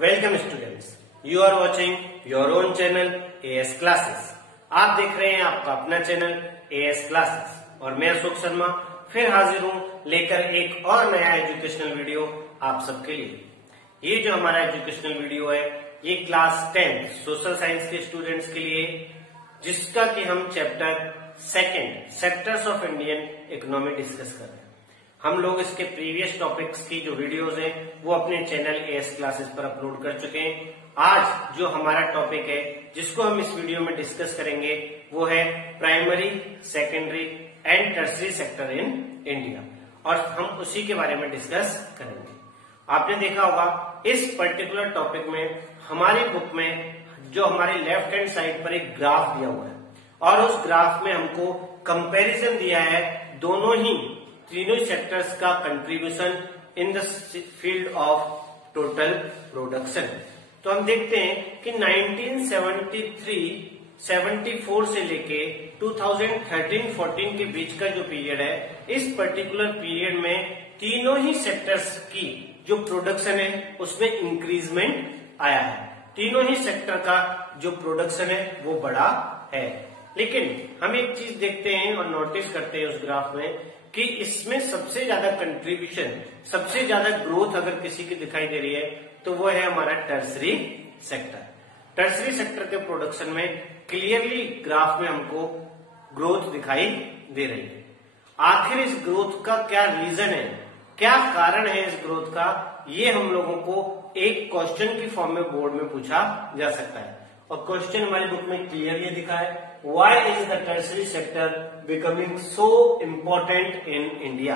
Welcome students, you are watching your own channel AS classes. आप देख रहे हैं आपका अपना चैनल एएस क्लासेस और मैं अशोक शर्मा फिर हाजिर हूं लेकर एक और नया एजुकेशनल वीडियो आप सबके लिए। ये जो हमारा एजुकेशनल वीडियो है ये क्लास 10 सोशल साइंस के स्टूडेंट्स के लिए, जिसका कि हम chapter 2 sectors of Indian economy discuss कर रहे हैं। हम लोग इसके प्रीवियस टॉपिक्स की जो वीडियोस हैं वो अपने चैनल एएस क्लासेस पर अपलोड कर चुके हैं। आज जो हमारा टॉपिक है जिसको हम इस वीडियो में डिस्कस करेंगे वो है primary, secondary and tertiary sector in India, और हम उसी के बारे में डिस्कस करेंगे। आपने देखा होगा इस पर्टिकुलर टॉपिक में हमारी बुक में जो हमारे लेफ्ट हैंड साइड पर एक ग्राफ दिया हुआ है और उस ग्राफ में हमको कंपैरिजन दिया है दोनों ही तीनों सेक्टर्स का contribution in the field of total production. तो हम देखते हैं कि 1973-74 से लेके 2013-14 के बीच का जो पीरियड है, इस पर्टिकुलर पीरियड में तीनों ही सेक्टर्स की जो प्रोडक्शन है उसमें इंक्रीजमेंट आया है। तीनों ही सेक्टर का जो प्रोडक्शन है वो बढ़ा है। लेकिन हम एक चीज देखते हैं और नोटिस करते हैं उस ग्राफ में कि इसमें सबसे ज्यादा कंट्रीब्यूशन, सबसे ज्यादा ग्रोथ अगर किसी की दिखाई दे रही है तो वो है हमारा टर्सरी सेक्टर। टर्सरी सेक्टर के प्रोडक्शन में क्लियरली ग्राफ में हमको ग्रोथ दिखाई दे रही है। आखिर इस ग्रोथ का क्या रीजन है, क्या कारण है इस ग्रोथ का, ये हम लोगों को एक क्वेश्चन की फॉर्म में बोर्ड में पूछा जा सकता है। और क्वेश्चन हमारी बुक में क्लियर ये दिखा है, why is the tertiary sector becoming so important in India.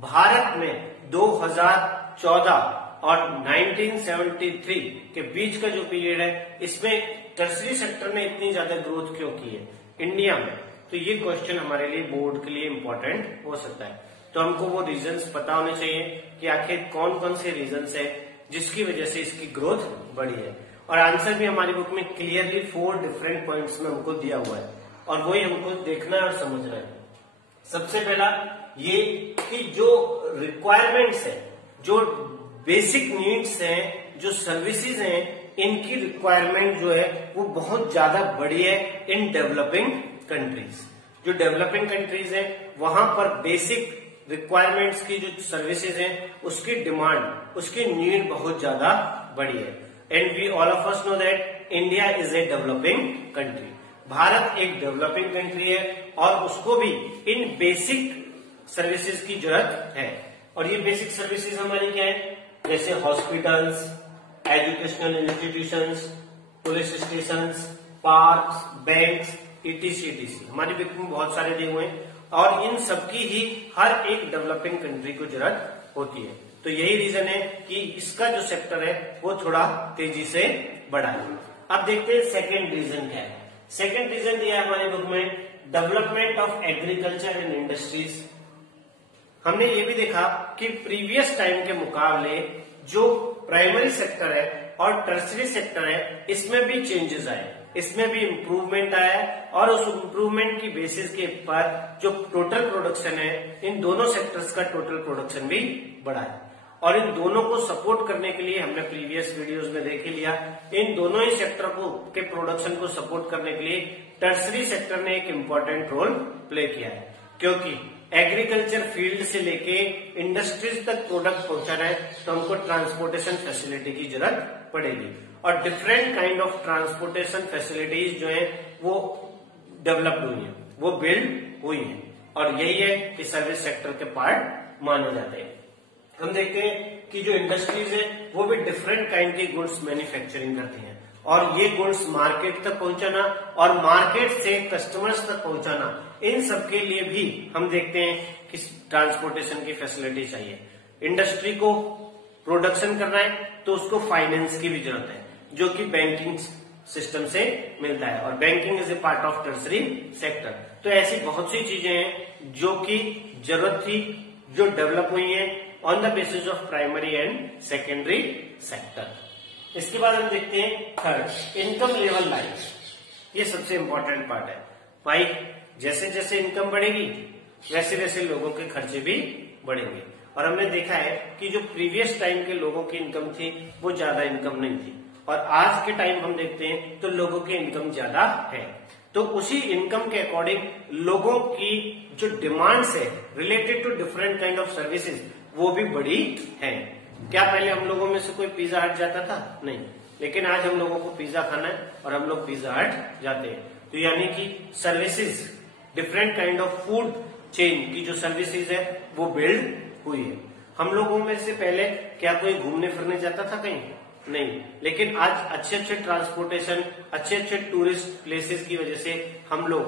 Bharat में 2014 और 1973 के बीच का जो पीरियड है इसमें टर्सरी सेक्टर ने इतनी ज्यादा ग्रोथ क्यों की है इंडिया में। तो ये क्वेश्चन हमारे लिए बोर्ड के लिए इम्पोर्टेंट हो सकता है। तो हमको वो रीजंस पता होने चाहिए कि आखिर कौन कौन से रीजंस है जिसकी वजह से इसकी ग्रोथ बढ़ी है। और आंसर भी हमारी बुक में क्लियरली 4 डिफरेंट पॉइंट्स में हमको दिया हुआ है और वही हमको देखना है और समझना है। सबसे पहला ये कि जो रिक्वायरमेंट्स है, जो बेसिक नीड्स हैं, जो सर्विसेज हैं, इनकी रिक्वायरमेंट जो है वो बहुत ज्यादा बढ़ी है इन डेवलपिंग कंट्रीज। जो डेवलपिंग कंट्रीज है वहां पर बेसिक रिक्वायरमेंट्स की जो सर्विसेज हैं उसकी डिमांड, उसकी नीड बहुत ज्यादा बढ़ी है। And we all of us know that India is a developing country. Bharat एक डेवलपिंग कंट्री है और उसको भी इन बेसिक सर्विसेज की जरूरत है। और ये बेसिक सर्विसेज हमारी क्या है, जैसे hospitals, educational institutions, police stations, parks, banks, ETC हमारी बुक में बहुत सारे दिए हुए हैं और इन सबकी ही हर एक डेवलपिंग कंट्री को जरूरत होती है। तो यही रीजन है कि इसका जो सेक्टर है वो थोड़ा तेजी से बढ़ा है। अब देखते हैं सेकेंड रीजन क्या है। सेकेंड रीजन दिया है हमारी बुक में, development of agriculture and industries. हमने ये भी देखा कि प्रीवियस टाइम के मुकाबले जो प्राइमरी सेक्टर है और टर्सरी सेक्टर है इसमें भी चेंजेस आए, इसमें भी इम्प्रूवमेंट आया है और उस इम्प्रूवमेंट की बेसिस के ऊपर जो टोटल प्रोडक्शन है इन दोनों सेक्टर्स का टोटल प्रोडक्शन भी बढ़ा है। और इन दोनों को सपोर्ट करने के लिए हमने प्रीवियस वीडियोस में देख ही लिया, इन दोनों ही सेक्टर को के प्रोडक्शन को सपोर्ट करने के लिए टर्सरी सेक्टर ने एक इम्पोर्टेंट रोल प्ले किया है। क्योंकि एग्रीकल्चर फील्ड से लेके इंडस्ट्रीज तक प्रोडक्ट पहुंचाना है तो हमको ट्रांसपोर्टेशन फैसिलिटी की जरूरत पड़ेगी और different kind of transportation facilities जो है वो डेवलप्ड हुई है, वो बिल्ड हुई है और यही है कि सर्विस सेक्टर के पार्ट माने जाते हैं। हम देखते हैं कि जो इंडस्ट्रीज है वो भी डिफरेंट काइंड के गुड्स मैन्युफैक्चरिंग करती हैं और ये गुड्स मार्केट तक पहुंचाना और मार्केट से कस्टमर्स तक पहुंचाना, इन सब के लिए भी हम देखते हैं कि ट्रांसपोर्टेशन की फैसिलिटी चाहिए। इंडस्ट्री को प्रोडक्शन करना है तो उसको फाइनेंस की भी जरूरत है जो कि बैंकिंग सिस्टम से मिलता है और banking is a part of tertiary sector. तो ऐसी बहुत सी चीजें हैं जो कि जरूरत थी, जो डेवलप हुई है on the basis of primary and secondary sector. इसके बाद हम देखते हैं थर्ड, इनकम लेवल लाइफ। ये सबसे इंपॉर्टेंट पार्ट है भाई। जैसे जैसे इनकम बढ़ेगी वैसे वैसे लोगों के खर्चे भी बढ़ेंगे और हमने देखा है कि जो प्रीवियस टाइम के लोगों की इनकम थी वो ज्यादा इनकम नहीं थी, और आज के टाइम हम देखते हैं तो लोगों की इनकम ज्यादा है। तो उसी इनकम के अकॉर्डिंग लोगों की जो डिमांड्स है related to different kind of services वो भी बड़ी है। क्या पहले हम लोगों में से कोई पिज्जा हट जाता था? नहीं, लेकिन आज हम लोगों को पिज्जा खाना है और हम लोग पिज्जा हट जाते हैं। तो यानी कि services, different kind of food chain की जो सर्विसेज है वो बिल्ड हुई है। हम लोगों में से पहले क्या कोई घूमने फिरने जाता था कहीं? नहीं, लेकिन आज अच्छे अच्छे ट्रांसपोर्टेशन, अच्छे अच्छे टूरिस्ट प्लेसेस की वजह से हम लोग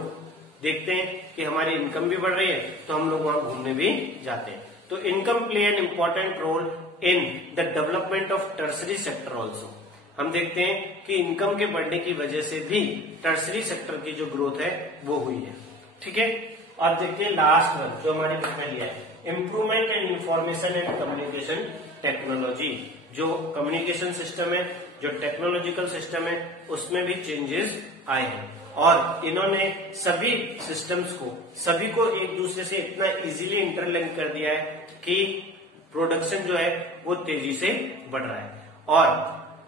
देखते हैं कि हमारी इनकम भी बढ़ रही है, तो हम लोग वहां घूमने भी जाते हैं। तो income play an important role in the development of tertiary sector also. हम देखते हैं कि इनकम के बढ़ने की वजह से भी टर्सरी सेक्टर की जो ग्रोथ है वो हुई है। ठीक है, अब देखते हैं लास्ट वन जो हमारे बुक में लिया है, improvement in information and communication technology. जो कम्युनिकेशन सिस्टम है, जो टेक्नोलॉजिकल सिस्टम है, उसमें भी चेंजेस आए हैं और इन्होंने सभी सिस्टम्स को, सभी को एक दूसरे से इतना इजीली इंटरलिंक कर दिया है कि प्रोडक्शन जो है वो तेजी से बढ़ रहा है। और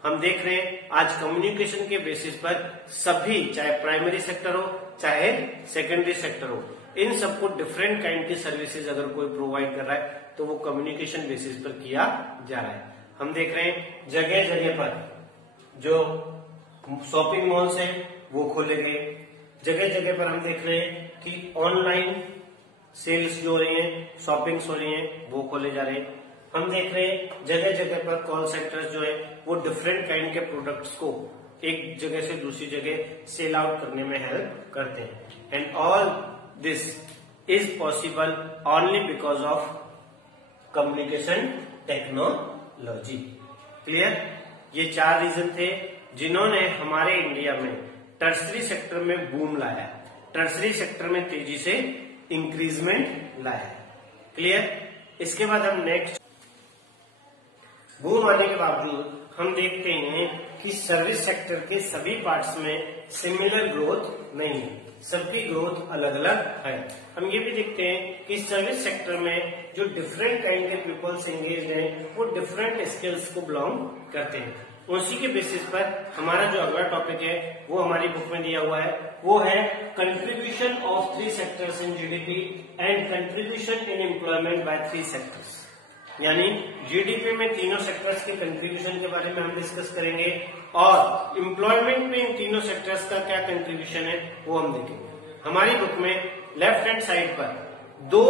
हम देख रहे हैं आज कम्युनिकेशन के बेसिस पर सभी, चाहे प्राइमरी सेक्टर हो चाहे सेकेंडरी सेक्टर हो, इन सबको डिफरेंट काइंड की सर्विसेज अगर कोई प्रोवाइड कर रहा है तो वो कम्युनिकेशन बेसिस पर किया जा रहा है। हम देख रहे हैं जगह जगह पर जो शॉपिंग मॉल्स हैं वो खोले गए, जगह जगह पर हम देख रहे हैं कि ऑनलाइन सेल्स जो हो रही है, शॉपिंग्स हो रही हैं, वो खोले जा रहे हैं। हम देख रहे हैं जगह जगह पर कॉल सेंटर्स जो है वो डिफरेंट काइंड के प्रोडक्ट्स को एक जगह से दूसरी जगह सेल आउट करने में हेल्प करते हैं। And all this is possible only because of communication technology. Clear? ये 4 रीजन थे जिन्होंने हमारे इंडिया में टर्सरी सेक्टर में बूम लाया, टर्सरी सेक्टर में तेजी से इंक्रीजमेंट लाया। क्लियर? इसके बाद हम नेक्स्ट, बूम आने के बावजूद हम देखते हैं कि सर्विस सेक्टर के सभी पार्ट्स में सिमिलर ग्रोथ नहीं है, सबकी ग्रोथ अलग अलग है। हम ये भी देखते हैं कि सर्विस सेक्टर में जो डिफरेंट काइंड के पीपल्स एंगेज हैं वो डिफरेंट स्किल्स को बिलोंग करते हैं। उसी के बेसिस पर हमारा जो अगला टॉपिक है वो हमारी बुक में दिया हुआ है, वो है contribution of 3 sectors in GDP and contribution in employment bye 3 sectors. यानी जीडीपी में तीनों सेक्टर्स के कंट्रीब्यूशन के बारे में हम डिस्कस करेंगे और एम्प्लॉयमेंट में इन तीनों सेक्टर्स का क्या कंट्रीब्यूशन है वो हम देखेंगे। हमारी बुक में लेफ्ट हैंड साइड पर 2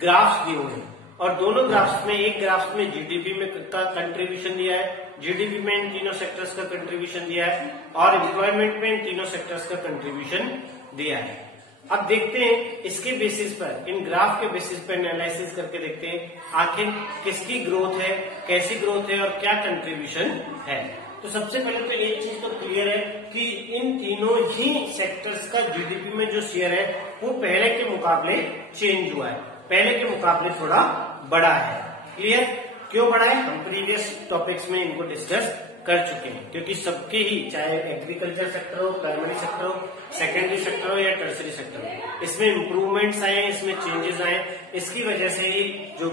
ग्राफ्स दिए हुए हैं और दोनों ग्राफ्स में, एक ग्राफ में जीडीपी में का कंट्रीब्यूशन दिया है, जीडीपी में इन तीनों सेक्टर्स का कंट्रीब्यूशन दिया है और एम्प्लॉयमेंट में इन तीनों सेक्टर्स का कंट्रीब्यूशन दिया है। अब देखते हैं इसके बेसिस पर, इन ग्राफ के बेसिस पर एनालिसिस करके देखते हैं आखिर किसकी ग्रोथ है, कैसी ग्रोथ है और क्या कंट्रीब्यूशन है। तो सबसे पहले तो एक चीज तो क्लियर है कि इन तीनों ही सेक्टर्स का जीडीपी में जो शेयर है वो पहले के मुकाबले चेंज हुआ है, पहले के मुकाबले थोड़ा बड़ा है। क्लियर? क्यों बड़ा है? हम प्रीवियस टॉपिक्स में इनको डिस्कस कर चुके हैं, क्योंकि सबके ही, चाहे एग्रीकल्चर सेक्टर हो, प्राइमरी सेक्टर हो, सेकेंडरी सेक्टर हो या टर्सरी सेक्टर हो, इसमें इंप्रूवमेंट्स आए, इसमें चेंजेस आए, इसकी वजह से ही जो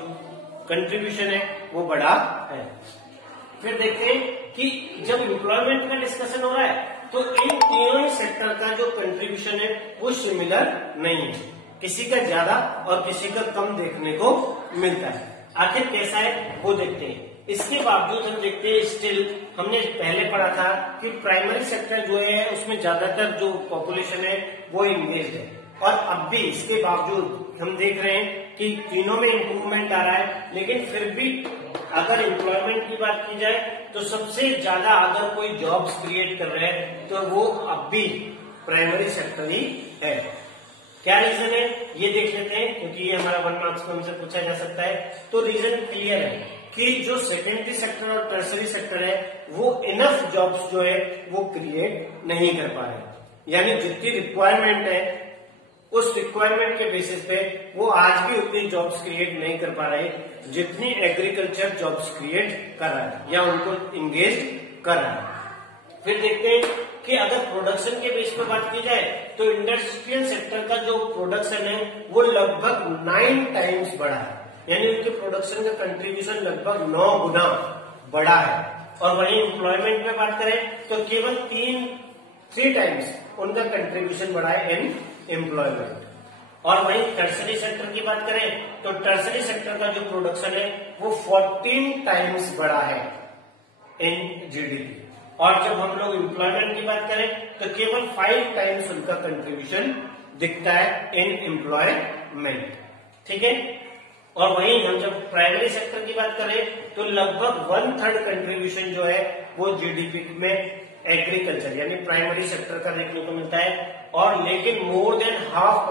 कंट्रीब्यूशन है वो बड़ा है। फिर देखते हैं कि जब एम्प्लॉयमेंट का डिस्कशन हो रहा है तो इन तीनों ही सेक्टर का जो कंट्रीब्यूशन है वो सिमिलर नहीं है, किसी का ज्यादा और किसी का कम देखने को मिलता है। आखिर कैसा है वो देखते हैं। इसके बावजूद हम देखते हैं स्टिल, हमने पहले पढ़ा था कि प्राइमरी सेक्टर जो है उसमें ज्यादातर जो पॉपुलेशन है वो इंगेज्ड है और अब भी इसके बावजूद हम देख रहे हैं कि तीनों में इंप्रूवमेंट आ रहा है, लेकिन फिर भी अगर एम्प्लॉयमेंट की बात की जाए तो सबसे ज्यादा अगर कोई जॉब्स क्रिएट कर रहे हैं तो वो अब भी प्राइमरी सेक्टर ही है। क्या रीजन है ये देख लेते हैं, क्योंकि ये हमारा 1 मार्क्स में हमसे पूछा जा सकता है। तो रीजन क्लियर है कि जो सेकेंडरी सेक्टर और टर्सरी सेक्टर है वो इनफ जॉब्स जो है वो क्रिएट नहीं कर पा रहे, यानी जितनी रिक्वायरमेंट है उस रिक्वायरमेंट के बेसिस पे वो आज भी उतनी जॉब्स क्रिएट नहीं कर पा रहे जितनी एग्रीकल्चर जॉब्स क्रिएट कर रहा है या उनको इंगेज कर रहा है। फिर देखते हैं कि अगर प्रोडक्शन के बेस पर बात की जाए तो इंडस्ट्रियल सेक्टर का जो प्रोडक्शन है वो लगभग 9 टाइम्स बढ़ा है, यानी उनके प्रोडक्शन का कंट्रीब्यूशन लगभग 9 गुना बढ़ा है। और वहीं एम्प्लॉयमेंट में बात करें तो केवल 3 टाइम्स उनका कंट्रीब्यूशन बढ़ा है इन एम्प्लॉयमेंट। और वहीं टर्सरी सेक्टर की बात करें तो टर्सरी सेक्टर का जो प्रोडक्शन है वो 14 टाइम्स बढ़ा है इन जीडीपी। और जब हम लोग एम्प्लॉयमेंट की बात करें तो केवल 5 टाइम्स उनका कंट्रीब्यूशन दिखता है इन एम्प्लॉयमेंट। ठीक है। और वहीं हम जब प्राइमरी सेक्टर की बात करें तो लगभग 1/3 कंट्रीब्यूशन जो है वो जीडीपी में एग्रीकल्चर यानी प्राइमरी सेक्टर का देखने को मिलता है। और लेकिन more than half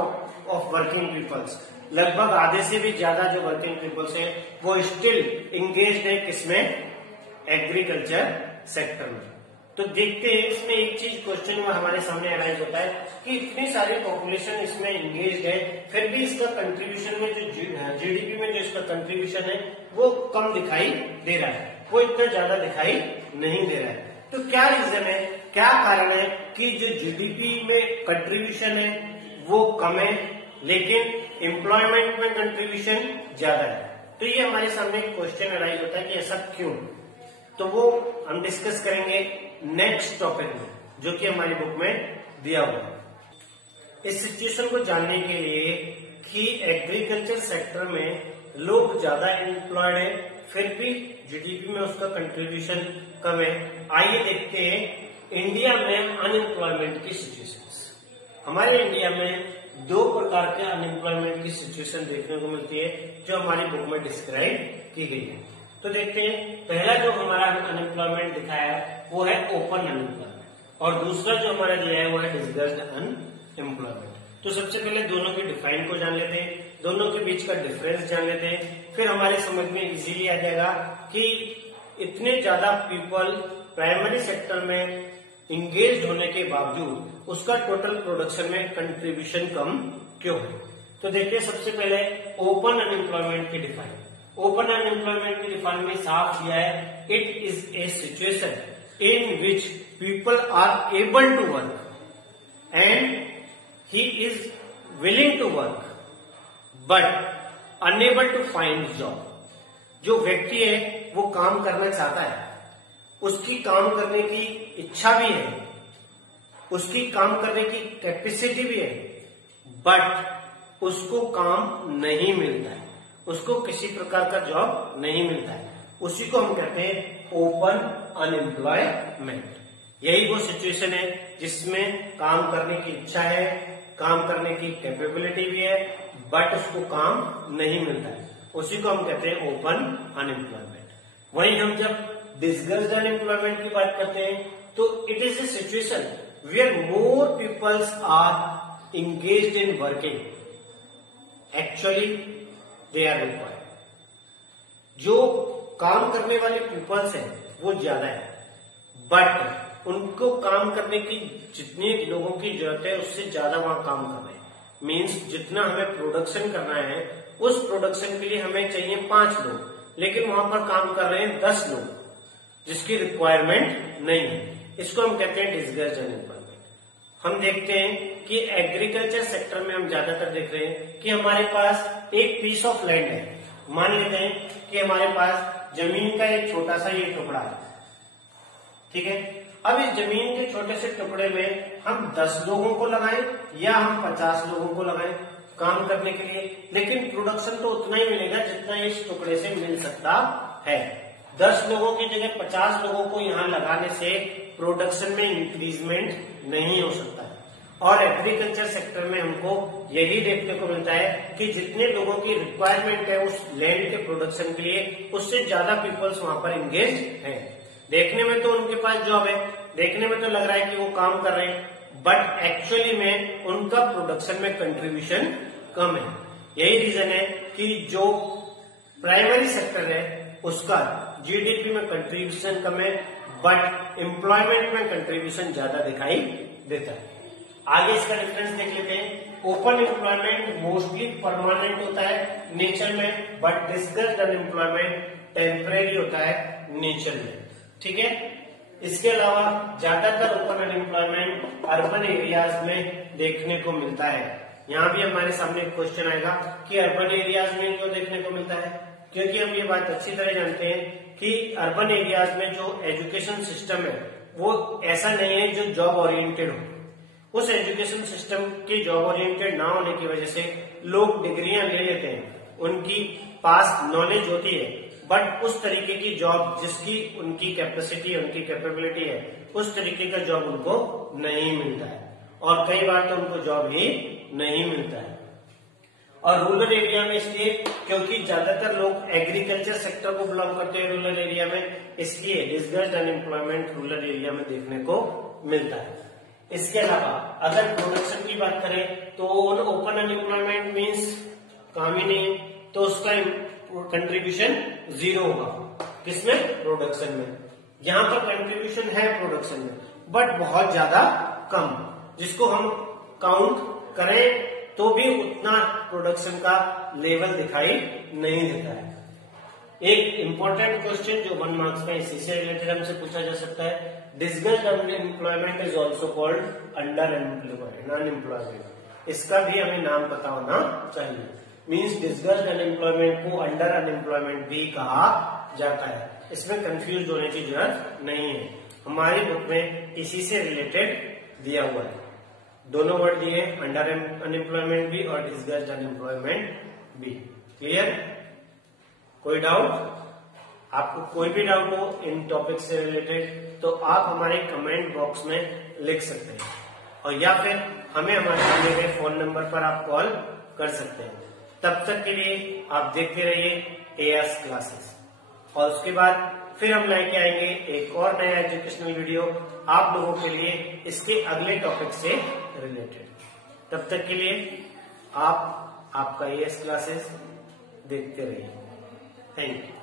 of working peoples, लगभग आधे से भी ज्यादा जो वर्किंग पीपल्स है वो स्टिल इंगेज्ड है किसमें, एग्रीकल्चर सेक्टर में। तो देखते हैं इसमें एक चीज क्वेश्चन में हमारे सामने अराइज होता है कि इतनी सारी पॉपुलेशन इसमें इंगेज्ड है फिर भी इसका कंट्रीब्यूशन में जो जीडीपी में जो इसका कंट्रीब्यूशन है वो कम दिखाई दे रहा है, वो इतना ज्यादा दिखाई नहीं दे रहा है। तो क्या रीजन है, क्या कारण है कि जो जीडीपी में कंट्रीब्यूशन है वो कम है लेकिन एम्प्लॉयमेंट में कंट्रीब्यूशन ज्यादा है। तो ये हमारे सामने क्वेश्चन अराइज होता है कि ऐसा क्यों, तो वो हम डिस्कस करेंगे नेक्स्ट टॉपिक में जो कि हमारी बुक में दिया हुआ है। इस सिचुएशन को जानने के लिए कि एग्रीकल्चर सेक्टर में लोग ज्यादा एम्प्लॉयड है फिर भी जीडीपी में उसका कंट्रीब्यूशन कम है, आइए देखते हैं इंडिया में अनएम्प्लॉयमेंट की सिचुएशन। हमारे इंडिया में 2 प्रकार के अनएम्प्लॉयमेंट की सिचुएशन देखने को मिलती है जो हमारी बुक में डिस्क्राइब की गई है। तो देखते हैं, पहला जो हमारा अनएम्प्लॉयमेंट दिखाया है वो है ओपन अनएम्प्लॉयमेंट और दूसरा जो हमारा दिया है वो है डिस्गस्ड अनएम्प्लॉयमेंट। तो सबसे पहले दोनों के डिफाइन को जान लेते हैं, दोनों के बीच का डिफरेंस जान लेते हैं, फिर हमारे समझ में इजीली आ जाएगा कि इतने ज्यादा पीपल प्राइमरी सेक्टर में इंगेज होने के बावजूद उसका टोटल प्रोडक्शन में कंट्रीब्यूशन कम क्यों है। तो देखिए सबसे पहले ओपन अनएम्प्लॉयमेंट की डिफाइन। ओपन अनएम्प्लॉयमेंट की डिफाइन में साफ दिया है, it is a situation in which people are able to work and he is willing to work but unable to find job. जो व्यक्ति है वो काम करना चाहता है, उसकी काम करने की इच्छा भी है, उसकी काम करने की कैपेसिटी भी है, बट उसको काम नहीं मिलता है, उसको किसी प्रकार का जॉब नहीं मिलता है, उसी को हम कहते हैं ओपन अनएम्प्लॉयमेंट। यही वो सिचुएशन है जिसमें काम करने की इच्छा है, काम करने की कैपेबिलिटी भी है, बट उसको काम नहीं मिलता है, उसी को हम कहते हैं ओपन अनएम्प्लॉयमेंट। वहीं हम जब डिस्गस्ड अनएम्प्लॉयमेंट की बात करते हैं तो it is a situation where more peoples are engaged in working actually they are required. जो काम करने वाले पीपल्स हैं वो ज्यादा है बट उनको काम करने की जितनी लोगों की जरूरत है उससे ज्यादा वहां काम कर रहे हैं। मीन्स जितना हमें प्रोडक्शन करना है उस प्रोडक्शन के लिए हमें चाहिए 5 लोग, लेकिन वहां पर काम कर रहे हैं 10 लोग जिसकी रिक्वायरमेंट नहीं है। इसको हम कहते हैं डिस्गस्ड अनएम्प्लॉयमेंट। हम देखते हैं कि एग्रीकल्चर सेक्टर में हम ज्यादातर देख रहे हैं कि हमारे पास एक पीस ऑफ लैंड है। मान लेते हैं कि हमारे पास जमीन का एक छोटा सा ये टुकड़ा है, ठीक है। अब इस जमीन के छोटे से टुकड़े में हम 10 लोगों को लगाएं या हम 50 लोगों को लगाएं काम करने के लिए, लेकिन प्रोडक्शन तो उतना ही मिलेगा जितना इस टुकड़े से मिल सकता है। 10 लोगों की जगह 50 लोगों को यहाँ लगाने से प्रोडक्शन में इंक्रीजमेंट नहीं हो सकता है। और एग्रीकल्चर सेक्टर में हमको यही देखने को मिलता है कि जितने लोगों की रिक्वायरमेंट है उस लैंड के प्रोडक्शन के लिए उससे ज्यादा पीपल्स वहां पर इंगेज हैं। देखने में तो उनके पास जॉब है, देखने में तो लग रहा है कि वो काम कर रहे हैं, बट एक्चुअली में उनका प्रोडक्शन में कंट्रीब्यूशन कम है। यही रीजन है कि जो प्राइमरी सेक्टर है उसका जीडीपी में कंट्रीब्यूशन कम है बट एम्प्लॉयमेंट में कंट्रीब्यूशन ज्यादा दिखाई देता है। आगे इसका डिफरेंस देख लेते हैं। ओपन एम्प्लॉयमेंट मोस्टली परमानेंट होता है नेचर में, बट डिस्गस्ड अनएम्प्लॉयमेंट टेम्परेरी होता है नेचर में, ठीक है। इसके अलावा ज्यादातर ओपन अनएम्प्लॉयमेंट अर्बन एरियाज में देखने को मिलता है। यहाँ भी हमारे सामने एक क्वेश्चन आएगा कि अर्बन एरियाज में क्यों देखने को मिलता है, क्योंकि हम ये बात अच्छी तरह जानते हैं कि अर्बन एरियाज में जो एजुकेशन सिस्टम है वो ऐसा नहीं है जो जॉब ओरिएंटेड हो। उस एजुकेशन सिस्टम के जॉब ओरिएंटेड ना होने की वजह से लोग डिग्रियां ले लेते हैं, उनकी पास नॉलेज होती है, बट उस तरीके की जॉब जिसकी उनकी कैपेसिटी उनकी कैपेबिलिटी है उस तरीके का जॉब उनको नहीं मिलता है, और कई बार तो उनको जॉब ही नहीं मिलता है। और रूरल एरिया में इसलिए क्योंकि ज्यादातर लोग एग्रीकल्चर सेक्टर को बिलोंग करते हैं रूरल एरिया में, इसलिए डिस्गस्ड अनएम्प्लॉयमेंट रूरल एरिया में देखने को मिलता है। इसके अलावा अगर प्रोडक्शन की बात करें तो ओपन अनएम्प्लॉयमेंट मीन्स काम ही नहीं, तो उसका कंट्रीब्यूशन 0 होगा। किसमें? प्रोडक्शन में। यहाँ पर कंट्रीब्यूशन है प्रोडक्शन में, बट बहुत ज्यादा कम, जिसको हम काउंट करें तो भी उतना प्रोडक्शन का लेवल दिखाई नहीं देता है। एक इंपॉर्टेंट क्वेश्चन जो 1 मार्क्स का इसी से रिलेटेड हमसे पूछा जा सकता है, disguised unemployment is also called under unemployment. इसका भी हमें नाम पता होना चाहिए। मीन्स डिस्गस्ड अनएम्प्लॉयमेंट को अंडर अनएम्प्लॉयमेंट भी कहा जाता है। इसमें कंफ्यूज होने की जरूरत नहीं है, हमारी बुक में इसी से रिलेटेड दिया हुआ है। दोनों वर्ड दिए, अंडर अनएम्प्लॉयमेंट भी और डिस्गस्ड अनएम्प्लॉयमेंट भी। क्लियर? कोई डाउट? आपको कोई भी डाउट हो इन टॉपिक से रिलेटेड तो आप हमारे कमेंट बॉक्स में लिख सकते हैं, और या फिर हमें हमारे दिए गए फोन नंबर पर आप कॉल कर सकते हैं। तब तक के लिए आप देखते रहिए एआस क्लासेस, और उसके बाद फिर हम लेके आएंगे एक और नया एजुकेशनल वीडियो आप लोगों के लिए इसके अगले टॉपिक से रिलेटेड। तब तक के लिए आप आपका एआस क्लासेस देखते रहिए। Thank you.